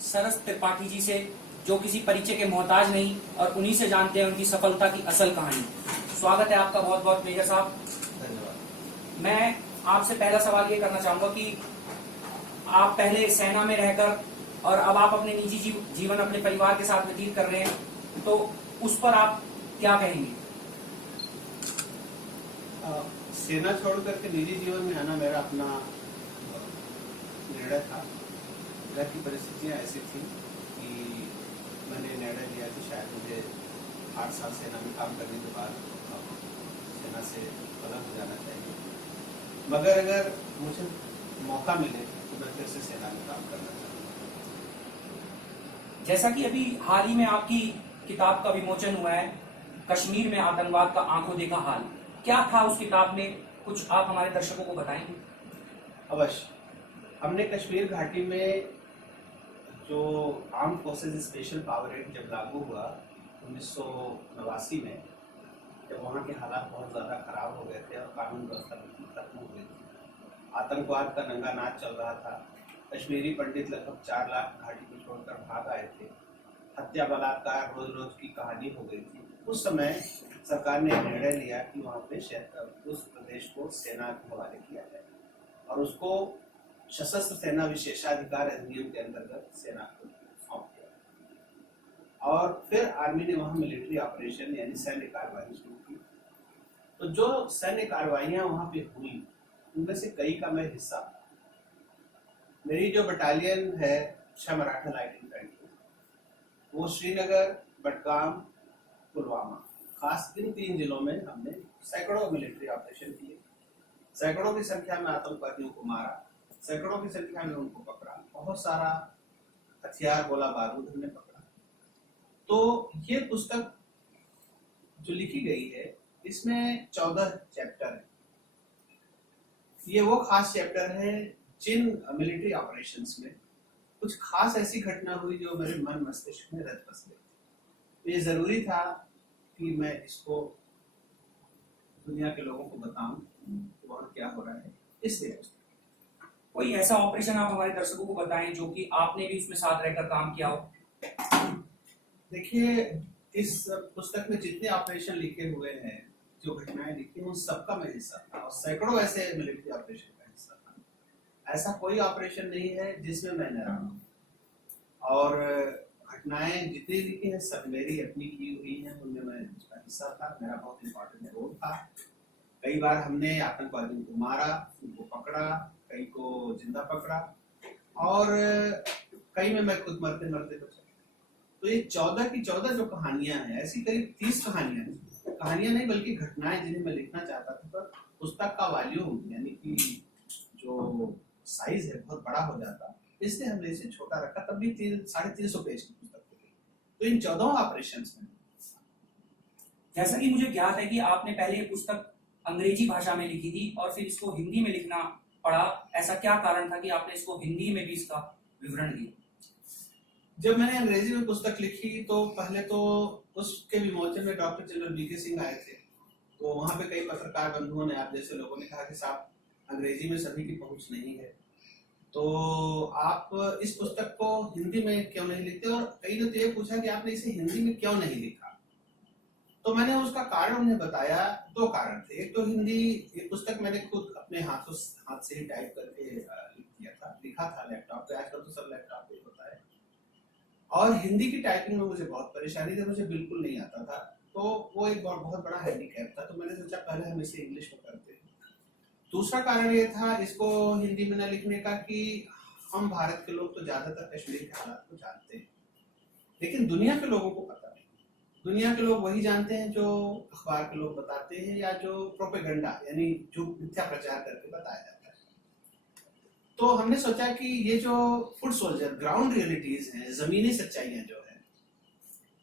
सरस त्रिपाठी जी से, जो किसी परिचय के मोहताज नहीं और उन्हीं से जानते हैं उनकी सफलता की असल कहानी। स्वागत है आपका बहुत बहुत मेजर साहब। धन्यवाद। मैं आपसे पहला सवाल ये करना चाहूंगा कि आप पहले सेना में रहकर और अब आप अपने निजी जीवन अपने परिवार के साथ व्यतीत कर रहे हैं, तो उस पर आप क्या कहेंगे? सेना छोड़ करके निजी जीवन में आना मेरा अपना निर्णय था। घर की परिस्थितियां ऐसी थी कि मैंने निर्णय लिया कि शायद मुझे 8 साल सेना में काम करने के बाद सेना से अलग हो जाना चाहिए, मगर अगर मुझे मौका मिले तो मैं फिर से सेना में काम करना चाहूँगा। जैसा कि अभी हाल ही में आपकी किताब का विमोचन हुआ है, कश्मीर में आतंकवाद का आंखों देखा हाल, क्या था उस किताब में? कुछ आप हमारे दर्शकों को बताएंगे? अवश्य। हमने कश्मीर घाटी में जो arm forces special power act जब लागू हुआ 1989 में, जब वहाँ के हालात बहुत ज़्यादा खराब हो गए थे और कानून व्यवस्था बिल्कुल खत्म हो गई थी, आतंकवाद का नंगा नाच चल रहा था, कश्मीरी पंडित लगभग 4 लाख घाटी को छोड़कर भाग आए थे, हत्या बलात्कार रोज रोज की कहानी हो गई थी। उस समय सरकार ने निर्णय लिया कि वहाँ पे उस प्रदेश को सेना के हवाले किया जाए और उसको सशस्त्र सेना विशेषाधिकार अधिनियम के अंतर्गत सेना को सौंप दिया और फिर आर्मी ने वहाँ मिलिट्री ऑपरेशन यानी सैन्य कार्रवाई शुरू की। तो जो सैन्य कार्रवाइयाँ वहाँ पे हुई उनमें से कई का मैं हिस्सा था। मेरी जो बटालियन है 6 मराठा लाइट इन्फेंट्री, वो श्रीनगर, बडगाम, पुलवामा, खास इन 3 जिलों में हमने सैकड़ों मिलिट्री ऑपरेशन किए, सैकड़ों की संख्या में आतंकवादियों को मारा, सैकड़ों की संख्या में उनको पकड़ा, बहुत सारा हथियार गोला बारूद हमने पकड़ा। तो ये पुस्तक जो लिखी गई है इसमें 14 चैप्टर है। ये वो खास चैप्टर है जिन मिलिट्री ऑपरेशंस में कुछ खास ऐसी घटना हुई जो मेरे मन मस्तिष्क में रच बस गई। ये जरूरी था कि मैं इसको दुनिया के लोगों को बताऊं कि वहाँ क्या हो रहा है। इसलिए कोई ऐसा ऑपरेशन आप हमारे दर्शकों को बताएं जो कि आपने भी उसमें साथ रहकर काम किया हो? देखिए, इस पुस्तक में जितने ऑपरेशन लिखे हुए हैं, जो घटनाएं लिखी, उन सबका मैं हिस्सा था और सैकड़ों ऐसे मिलिट्री ऑपरेशन का हिस्सा था। ऐसा कोई ऑपरेशन नहीं है जिसमें मैं न रहा और घटनाएं जितनी लिखी हैं सब मेरी अपनी की हुई हैं, उनमें मैं उसका हिस्सा था। मेरा बहुत इम्पोर्टेंट रोल था। कई बार हमने आतंकवादियों को मारा, उनको पकड़ा, कई को जिंदा पकड़ा और कई में मैं खुद मरते मरते बचा। तो ये 14 की 14 जो कहानियां हैं, ऐसी करीब 30 कहानियां नहीं बल्कि घटनाएं जिन्हें मैं लिखना चाहता था, पर पुस्तक का वॉल्यूम यानी कि जो साइज है बहुत बड़ा हो जाता, इसलिए हमने इसे छोटा रखा। तब भी 350 पेज की पुस्तक थी। तो इन 14 ऑपरेशंस में, जैसा कि मुझे ज्ञात है कि आपने पहले ये पुस्तक अंग्रेजी भाषा में लिखी थी और फिर इसको हिंदी में लिखना पड़ा, ऐसा क्या कारण था कि आपने इसको हिंदी में भी इसका विवरण दिया? जब मैंने अंग्रेजी में पुस्तक लिखी तो पहले तो उसके विमोचन में डॉक्टर जनरल वीके सिंह आए थे। तो वहाँ पे कई पत्रकार बंधुओं ने, आप जैसे लोगों ने कहा कि साहब अंग्रेजी में सभी की पहुंच नहीं है, तो आप इस पुस्तक को हिंदी में क्यों नहीं लिखते? और कई ने तो ये पूछा कि आपने इसे हिंदी में क्यों नहीं लिखा? तो मैंने उसका कारण उन्हें बताया। 2 कारण थे। एक तो हिंदी, ये पुस्तक मैंने खुद अपने हाथ से ही टाइप करके लिखा था लैपटॉप पे। आजकल तो सब लैपटॉप पे होता है। और हिंदी की टाइपिंग में मुझे बहुत परेशानी थी, मुझे बिल्कुल नहीं आता था, तो वो एक बहुत बड़ा हैंडीकैप था। तो मैंने सोचा पहले हम इसे इंग्लिश में करते हैं। दूसरा कारण ये था इसको हिंदी में न लिखने का कि हम भारत के लोग तो ज्यादातर कश्मीर के हालात को जानते हैं, लेकिन दुनिया के लोगों को पता नहीं। दुनिया के लोग वही जानते हैं जो अखबार के लोग बताते हैं या जो प्रोपेगेंडा यानी जो मिथ्या प्रचार करके बताया जाता है। तो हमने सोचा कि ये जो फुट सोल्जर ग्राउंड रियलिटीज हैं, जमीनी सच्चाइयां जो है,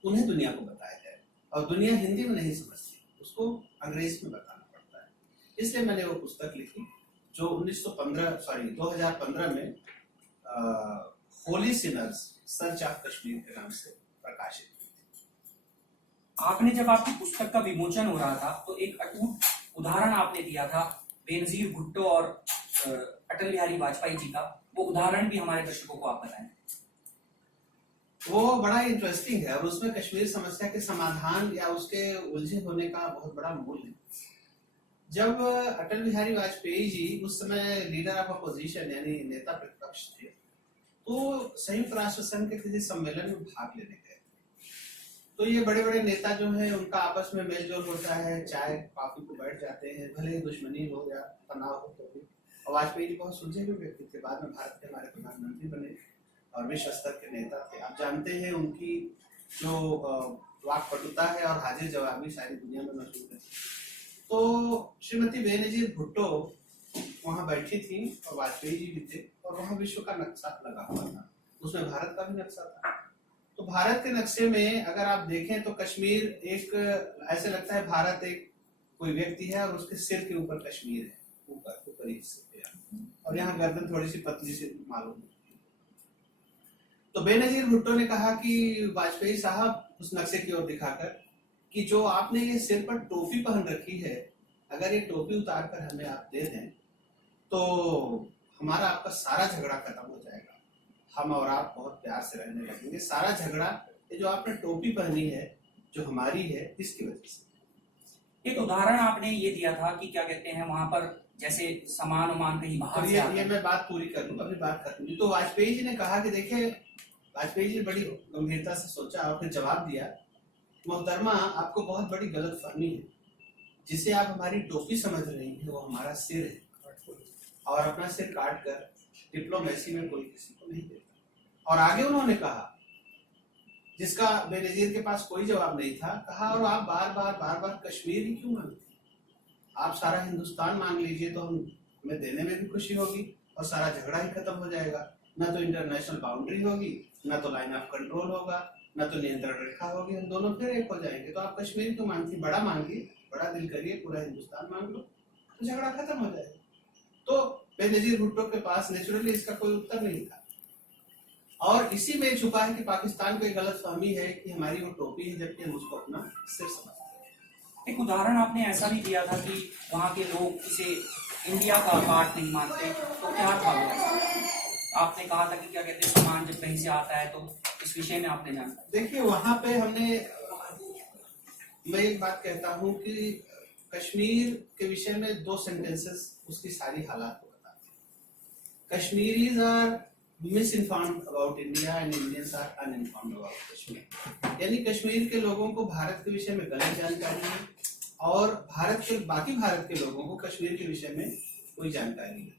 उन्हें दुनिया को बताया जाए। और दुनिया हिंदी में नहीं समझती, उसको अंग्रेजी में बताना पड़ता है। इसलिए मैंने वो पुस्तक लिखी जो 2015 में Holi Sinners search of Kashmir के नाम से प्रकाशित। आपने जब आपकी पुस्तक का विमोचन हो रहा था तो एक अटूट उदाहरण आपने दिया था बेनजीर भुट्टो और अटल बिहारी वाजपेयी जी का, वो उदाहरण भी हमारे दर्शकों को आप बताएं। वो बड़ा इंटरेस्टिंग है और उसमें कश्मीर समस्या के समाधान या उसके उलझे होने का बहुत बड़ा मूल है। जब अटल बिहारी वाजपेयी जी उस समय लीडर ऑफ अपोजिशन यानी नेता प्रतिपक्ष थे, तो संयुक्त राष्ट्र संघ के किसी सम्मेलन में भाग लेने गए। तो ये बड़े बड़े नेता जो हैं उनका आपस में मेलजोल होता है, चाय कॉफी को बैठ जाते हैं, भले ही दुश्मनी हो या तनाव हो तो भी। और वाजपेयी जी बहुत सुलझे हुए व्यक्ति थे, बाद में भारत के हमारे प्रधानमंत्री बने और विश्व स्तर के नेता थे। आप जानते हैं उनकी जो वाक्पटुता है और हाजिर जवाबी सारी दुनिया में मशहूर है। तो श्रीमती बेनजीर भुट्टो वहां बैठी थी और वाजपेयी जी भी थे और वहां विश्व का नक्शा लगा हुआ था, उसमें भारत का भी नक्शा था। तो भारत के नक्शे में अगर आप देखें तो कश्मीर एक ऐसे लगता है भारत एक कोई व्यक्ति है और उसके सिर के ऊपर कश्मीर है, ऊपर ऊपरी हिस्से पे, और यहाँ गर्दन थोड़ी सी पतली सी मालूम होती है। तो बेनजीर भुट्टो ने कहा कि वाजपेयी साहब उस नक्शे की ओर दिखाकर कि जो आपने ये सिर पर टोपी पहन रखी है, अगर ये टोपी उतार कर हमें आप दे दें तो हमारा आपका सारा झगड़ा खत्म हो जाएगा, हम और आप बहुत प्यार से रहने लगेंगे। सारा झगड़ा ये जो आपने टोपी पहनी है जो हमारी है इसकी वजह से। एक उदाहरण आपने ये दिया था कि क्या कहते हैं वहां पर जैसे सामान उमान कहीं बाहर से ये मैं बात पूरी कर लूं, अपनी बात खत्म हुई। तो वाजपेयी जी ने कहा कि देखिए, वाजपेयी जी ने बड़ी गंभीरता से सोचा और फिर जवाब दिया, मोहतरमा आपको बहुत बड़ी गलतफहमी है, जिसे आप हमारी टोपी समझ रही हैं वो हमारा सिर है, और अपना सिर काट कर डिप्लोमेसी में कोई किसी को नहीं देता। और आगे उन्होंने कहा, जिसका बेनजीर के पास कोई जवाब नहीं था, कहा और आप बार बार कश्मीर ही क्यों मांगते, आप सारा हिंदुस्तान मांग लीजिए तो हमें देने में भी खुशी होगी और सारा झगड़ा ही खत्म हो जाएगा। ना तो इंटरनेशनल बाउंड्री होगी, ना तो लाइन ऑफ कंट्रोल होगा, ना तो नियंत्रण रेखा होगी, हम दोनों फिर एक हो जाएंगे। तो आप कश्मीर क्यों मांगती, बड़ा मांगिए, बड़ा दिल करिए, पूरा हिंदुस्तान मांग लो तो झगड़ा खत्म हो जाएगा। तो बेनजीर भुट्टो के पास नेचुरली इसका कोई उत्तर नहीं था, और इसी में छुपा है कि पाकिस्तान को एक गलतफहमी है कि हमारी वो टोपी है जबकि हम उसको अपना सिर समझते हैं। एक उदाहरण आपने ऐसा भी दिया था कि वहाँ के लोग इसे इंडिया का पार्ट नहीं मानते, तो क्या था वो ऐसा? आपने कहा था कि क्या कहते हैं सामान जब कहीं से आता है तो इस विषय में आपने जाना। देखिए वहां पे मैं एक बात कहता हूँ कि कश्मीर के विषय में 2 सेंटेंसेस उसकी सारी हालात को बताते हैं। Kashmiris are misinformed about India and Indians are uninformed about Kashmir. यानी कश्मीर के लोगों को भारत के विषय में गलत जानकारी है और बाकी भारत के लोगों को कश्मीर के विषय में कोई जानकारी नहीं।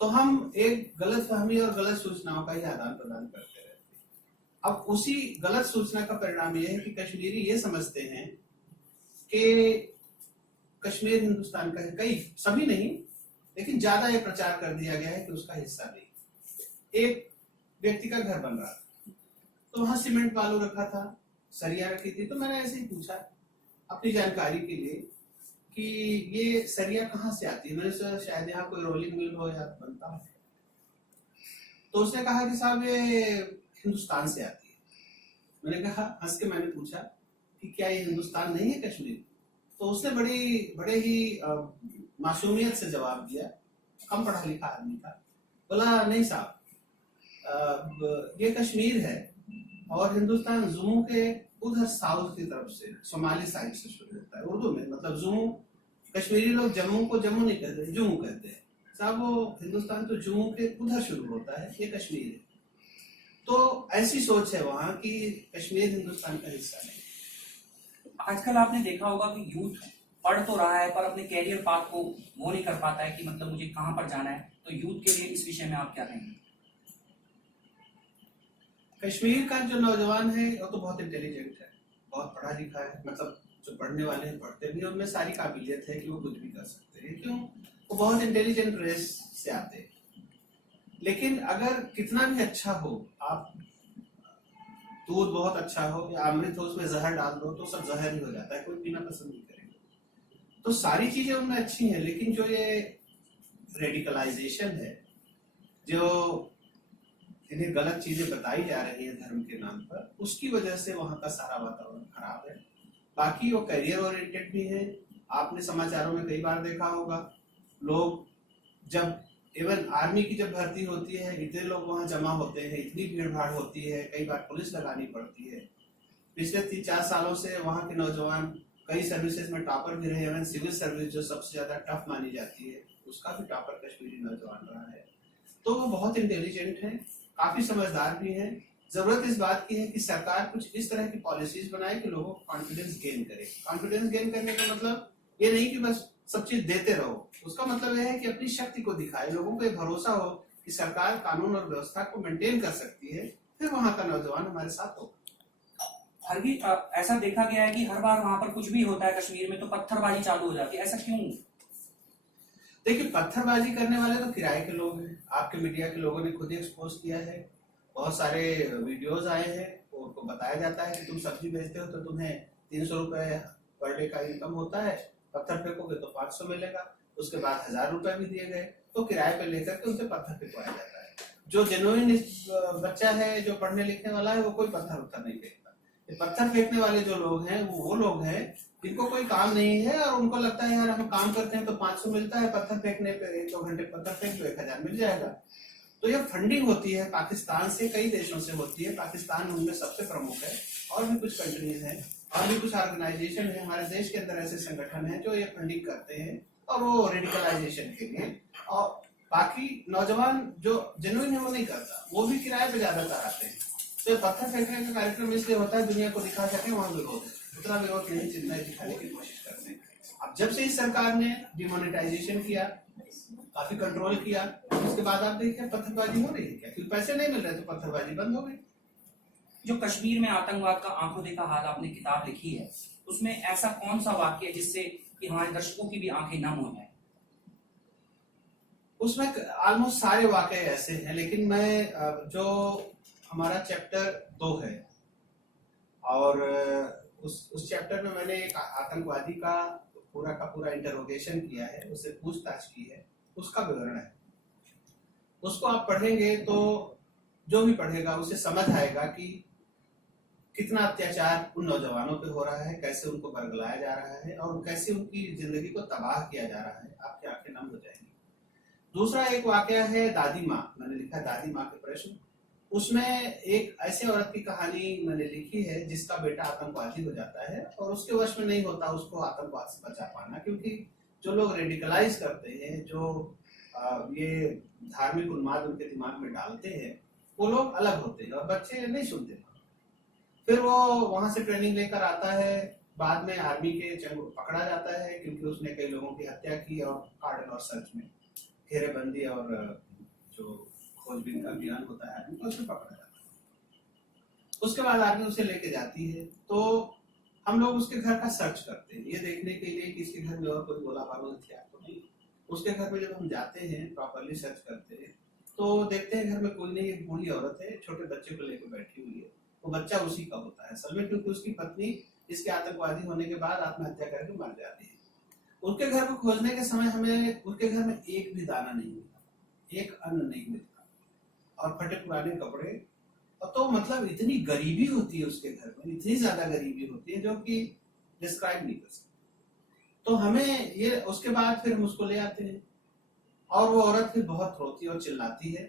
तो हम एक गलतफहमी और गलत सूचनाओं का ही आदान प्रदान करते रहते हैं। अब उसी गलत सूचना का परिणाम यह है कि कश्मीरी ये समझते हैं कि कश्मीर हिंदुस्तान का है, कई सभी नहीं लेकिन ज्यादा ये प्रचार कर दिया गया है कि उसका हिस्सा नहीं। एक व्यक्ति का घर बन रहा था तो वहां सीमेंट बालू रखा था, सरिया रखी थी, तो मैंने ऐसे ही पूछा अपनी जानकारी के लिए कि ये सरिया कहाँ से आती है, मैंने सोचा शायद यहाँ कोई रोलिंग मिल हो या बनता हो। तो उसने कहा कि साहब ये हिंदुस्तान से आती है। मैंने कहा, हंस के मैंने पूछा कि क्या ये हिंदुस्तान नहीं है कश्मीर? तो उसने बड़े ही मासूमियत से जवाब दिया, कम पढ़ा लिखा आदमी था, बोला नहीं साहब, ये कश्मीर है और हिंदुस्तान जम्मू के उधर साउथ की तरफ से सोमाली साइड से शुरू होता है। उर्दू में मतलब जम्मू, कश्मीरी लोग जम्मू को जम्मू नहीं कहते, जम्मू कहते हैं साहब, वो हिंदुस्तान तो जम्मू के उधर शुरू होता है, ये कश्मीर है। तो ऐसी सोच है वहां कि कश्मीर हिंदुस्तान का हिस्सा नहीं। आजकल आपने देखा होगा कि यूथ पढ़ तो रहा है पर अपने कैरियर पाथ को वो नहीं कर पाता है कि मतलब मुझे कहाँ पर जाना है, तो यूथ के लिए इस विषय में आप क्या कहेंगे? कश्मीर का जो नौजवान है वो तो बहुत इंटेलिजेंट है, बहुत पढ़ा लिखा है, मतलब जो पढ़ने वाले हैं पढ़ते भी, उनमें सारी काबिलियत है कि वो कुछ भी कर सकते हैं। क्यों? वो बहुत इंटेलिजेंट रेस से आते हैं। लेकिन अगर कितना भी अच्छा हो, आप दूध बहुत अच्छा हो या अमृत हो, उसमें जहर डाल दो तो सब जहर ही हो जाता है, कोई पीना पसंद नहीं करेगा। तो सारी चीजें उनमें अच्छी हैं, लेकिन जो ये रेडिकलाइजेशन है, जो इन्हें गलत चीजें बताई जा रही है धर्म के नाम पर, उसकी वजह से वहां का सारा वातावरण खराब है। बाकी वो करियर ओरिएंटेड भी है। आपने समाचारों में कई बार देखा होगा, लोग जब इवन आर्मी की जब भर्ती होती है, इतने लोग वहां जमा होते हैं, इतनी भीड़ भाड़ होती है, कई बार पुलिस लगानी पड़ती है। पिछले 3-4 सालों से वहां के नौजवान कई सर्विसेज में टॉपर भी रहे हैं। सिविल सर्विस जो सबसे ज्यादा टफ मानी जाती है, उसका भी टॉपर कश्मीरी नौजवान रहा है। तो वो बहुत इंटेलिजेंट है, काफी समझदार भी है। जरूरत इस बात की है कि सरकार कुछ इस तरह की पॉलिसीज बनाए कि लोगों को कॉन्फिडेंस गेन करे। कॉन्फिडेंस गेन करने का मतलब ये नहीं कि बस सब चीज देते रहो, उसका मतलब यह है कि अपनी शक्ति को दिखाए, लोगों को भरोसा हो कि सरकार कानून और व्यवस्था को मेंटेन कर सकती है, फिर वहां का नौजवान हमारे साथ हो। हर भी ऐसा देखा गया है कि हर बार वहां पर कुछ भी होता है कश्मीर में तो पत्थरबाजी चालू हो जाती है, ऐसा क्यों? देखिए, पत्थरबाजी करने वाले तो किराए के लोग हैं। आपके मीडिया के लोगों ने खुद ही एक्सपोज किया है, बहुत सारे वीडियोज आए हैं, उनको बताया जाता है कि तुम सब्जी बेचते हो तो तुम्हें 300 रुपए पर डे का इनकम होता है, पत्थर फेंकोगे तो 500 मिलेगा। उसके बाद 1000 रुपए भी दिए गए तो किराए पे लेकर के उनसे पत्थर फेंकवाया जाता है। जो जेन्युइन बच्चा है, जो पढ़ने लिखने वाला है, वो कोई पत्थर उत्थर नहीं फेंकता। ये पत्थर फेंकने वाले जो लोग हैं वो लोग हैं जिनको कोई काम नहीं है और उनको लगता है यार हम काम करते हैं तो 500 मिलता है, पत्थर फेंकने पे 1-2 घंटे पत्थर फेंक तो 1000 मिल जाएगा। तो ये फंडिंग होती है पाकिस्तान से, कई देशों से होती है। पाकिस्तान उनमें सबसे प्रमुख है, और भी कुछ कंट्रीज हैं और भी कुछ ऑर्गेनाइजेशन है हमारे देश के अंदर, ऐसे संगठन हैं जो ये फंडिंग करते हैं और वो रेडिकलाइजेशन के लिए। और बाकी नौजवान जो जेन्युइन है वो नहीं करता, वो भी किराए पे ज्यादातर आते हैं। तो पत्थर फेंकने का कार्यक्रम इसलिए होता है दुनिया को दिखा सके वहां विरोध है, उतना विरोध नहीं जितना दिखाने की कोशिश करते हैं। अब जब से इस सरकार ने डिमोनेटाइजेशन किया, काफी कंट्रोल किया, उसके बाद आप देखिए पत्थरबाजी हो रही है क्या? क्योंकि पैसे नहीं मिल रहे तो पत्थरबाजी बंद हो गई। जो कश्मीर में आतंकवाद का आंखों देखा हाल आपने किताब लिखी है, उसमें ऐसा कौन सा वाक्य है जिससे कि हमारे दर्शकों की भी आंखें नम हो जाए? उसमें ऑलमोस्ट सारे वाकये ऐसे हैं, लेकिन मैं जो हमारा चैप्टर 2 है और उस चैप्टर में मैंने एक आतंकवादी का पूरा इंटरोगेशन किया है, उससे पूछताछ की है, उसका विवरण है। उसको आप पढ़ेंगे तो जो भी पढ़ेगा उसे समझ आएगा कि कितना अत्याचार उन नौजवानों पे हो रहा है, कैसे उनको बरगलाया जा रहा है और कैसे उनकी जिंदगी को तबाह किया जा रहा है। आपकी आंखें नम हो जाएंगी। दूसरा एक वाकया है दादी माँ, मैंने लिखा दादी माँ के प्रश्न। उसमें एक ऐसे औरत की कहानी मैंने लिखी है जिसका बेटा आतंकवादी हो जाता है और उसके वश में नहीं होता उसको आतंकवाद से बचा पाना, क्योंकि जो लोग रेडिकलाइज करते हैं, जो ये धार्मिक उन्माद उनके दिमाग में डालते हैं, वो लोग अलग होते हैं और बच्चे नहीं सुनते। फिर वो वहां से ट्रेनिंग लेकर आता है, बाद में आर्मी के पकड़ा जाता है क्योंकि उसने कई लोगों की हत्या की और कार्डन और सर्च में घेरेबंदी और जो खोजबीन का अभियान होता है तो उसे पकड़ा जाता है। उसके बाद आर्मी उसे लेके जाती है तो हम लोग उसके घर का सर्च करते हैं ये देखने के लिए कि इसके घर में और कोई गोला बारूद हथियार तो नहीं। उसके घर में जब हम जाते हैं, प्रॉपरली सर्च करते हैं, तो देखते हैं घर में कोई नहीं, एक बूढ़ी औरत है, छोटे बच्चे को लेकर बैठी हुई है। वो बच्चा उसी का होता है असल में, क्योंकि उसकी पत्नी इसके आतंकवादी होने के बाद आत्महत्या करके मर जाती है। उनके घर को खोजने के समय हमें उनके घर में एक भी दाना नहीं मिलता, एक अन्न नहीं मिलता और फटे पुराने कपड़े। और तो मतलब इतनी गरीबी होती है उसके घर में, इतनी ज्यादा गरीबी होती है जो कि डिस्क्राइब नहीं कर सकते। तो हमें ये, उसके बाद फिर हम उसको ले आते हैं और वो औरत फिर बहुत रोती और चिल्लाती है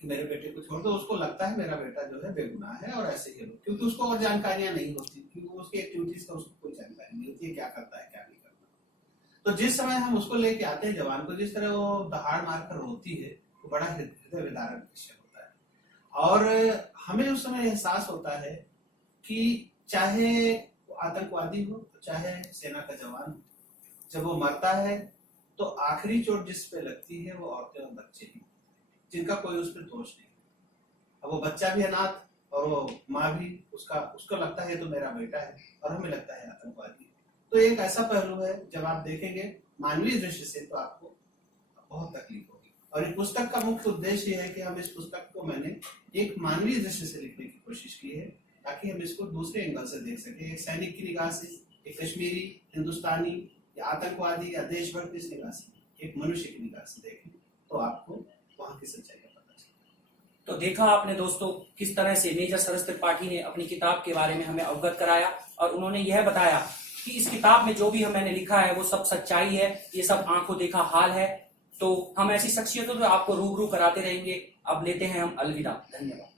कि मेरे बेटे को छोड़ दो। उसको लगता है मेरा बेटा जो है बेगुनाह है और ऐसे ही लोग, क्योंकि उसको और जानकारियां नहीं होती, क्योंकि उसकी एक्टिविटीज का उसको कोई जानकारी नहीं होती है, क्या करता है क्या नहीं करता। तो जिस समय हम उसको लेके आते हैं जवान को, जिस तरह वो दहाड़ मारकर रोती है, वो बड़ा हृदय विदारक दृश्य होता है। और हमें उस समय एहसास होता है कि चाहे वो आतंकवादी हो चाहे सेना का जवान हो, जब वो मरता है तो आखिरी चोट जिस पे लगती है वो औरतें और बच्चे ही, जिनका कोई उस पर दोष नहीं। अब वो बच्चा भी अनाथ और वो माँ भी, उसको लगता है तो मेरा बेटा है और हमें लगता है आतंकवादी। तो एक ऐसा पहलू है, जब आप देखेंगे मानवीय दृष्टि से तो आपको बहुत तकलीफ होगी। और इस पुस्तक का मुख्य उद्देश्य है कि हम इस पुस्तक को, मैंने एक मानवीय दृष्टि से लिखने की कोशिश की है ताकि हम इसको दूसरे एंगल से देख सके, एक सैनिक की निगाह से, एक कश्मीरी, हिंदुस्तानी या आतंकवादी या देशभक्त की निगाह से, एक मनुष्य की निगाह से देखें तो आपको वहां की सच्चाई का पता चले। तो देखा आपने दोस्तों किस तरह से मेजर सरस त्रिपाठी ने अपनी किताब के बारे में हमें अवगत कराया और उन्होंने यह बताया कि इस किताब में जो भी मैंने लिखा है वो सब सच्चाई है, ये सब आंखों देखा हाल है। तो हम ऐसी शख्सियतों तो आपको रूबरू कराते रहेंगे। अब लेते हैं हम अलविदा। धन्यवाद।